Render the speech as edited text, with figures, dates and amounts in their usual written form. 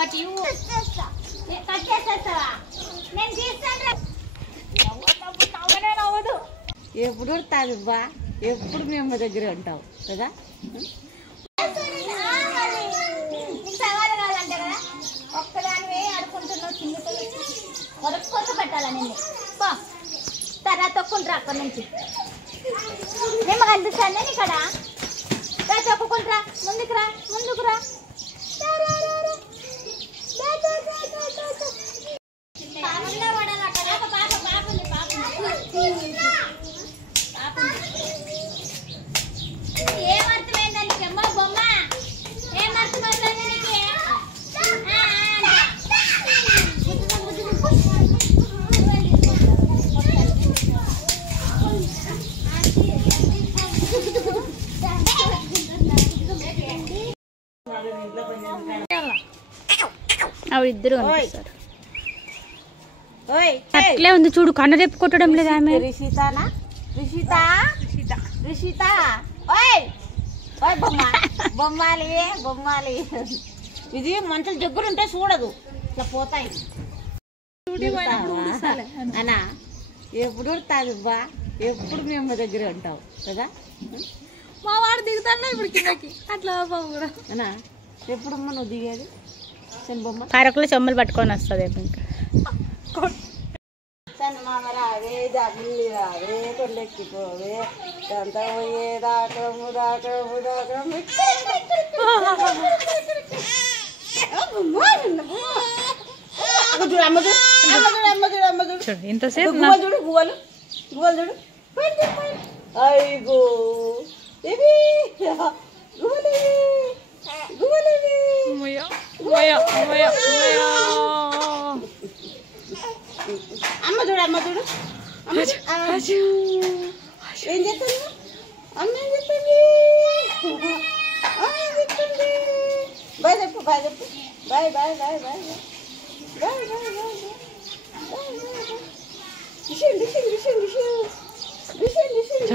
ఒకటి కట్ చేసేస్తావా? నేను తీస్తాను. నవ్వదు. ఎప్పుడు ఉడతాది బా, ఎప్పుడు మేము దగ్గర ఉంటావు కదా. సవాలు కాదంటే కదా, ఒక్కదానివే ఆడుకుంటున్నావు. కొడుకు పెట్టాలా నిన్ను? తర్వాత తొక్కుంటారా అక్కడి నుంచి? మేము కనిపిస్తాను ఇక్కడ. తొక్కుకుంటారా? ముందుకురా, ముందుకురా. ఏమర్థమైందానికమ్మా బొమ్మ? ఏమర్థమైందండి నీకు? ఆవిడిద్దరు అట్లే ఉంది చూడు, కన్ను రేపు కొట్టడం లేదు ఆమె. రిషితానా? రిషిత రిషిత ఓయ్ ఓయ్ బొమ్మ, బొమ్మాలి బొమ్మాలి. ఇది మంటలు దగ్గరుంటే చూడదు, ఇట్లా పోతాయి అనా. ఎప్పుడు ఉడతాది బా, ఎప్పుడు మేము దగ్గర ఉంటావు కదా. మా వాడు దిగుతాడు ఇప్పుడు కిందకి అట్లా కూడా అనా. ఎప్పుడమ్మా నువ్వు దిగేది? బొమ్మ కారకులు చెమ్మలు పట్టుకొని వస్తుంది ఇంకా. చందమామ రావే, జల్లి రావే, కొల్లెక్కిపోవే, అంతా పోయే దాకము దాకము దాకము. ఇంతసేపు చూడు గువ్వలు, గువ్వలు చూడు. అయ్యో ఇవి గువ్వలు, గువ్వలు. అమ్మ చూడు, అమ్మ చూడు. ఏం చేస్తాను? అమ్మ ఏం చెప్తుంది? బాయ్ చెప్పు, బాయ్ చెప్పు. Bye bye bye bye bye bye bye bye.